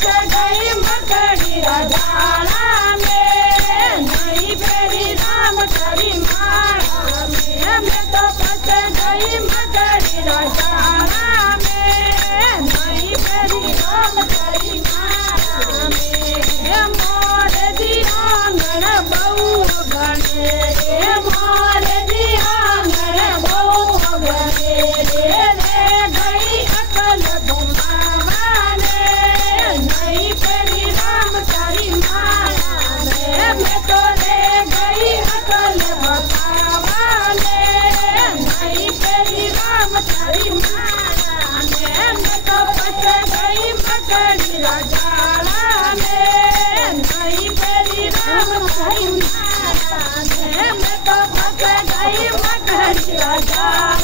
फंस गई मकड़ी रजाला में, नहीं फेरी राम करी माला में। मैं तो फंस गई मकड़ी रजाला में, नहीं फेरी राम करी माला में। मोर दी आंगन बहु गणे रे, मोर दी आंगन बहु गणे रे। गई अकल घुमावा ने, नहीं फेरी राम करी माला में। मैं तो ले गई अकल बतावा ने, नहीं फेरी राम करी माला में। मैं तो फंस गई मकड़ी रजाला में, नहीं फेरी राम करी माला में। मैं तो फंस गई मकड़ी रजाला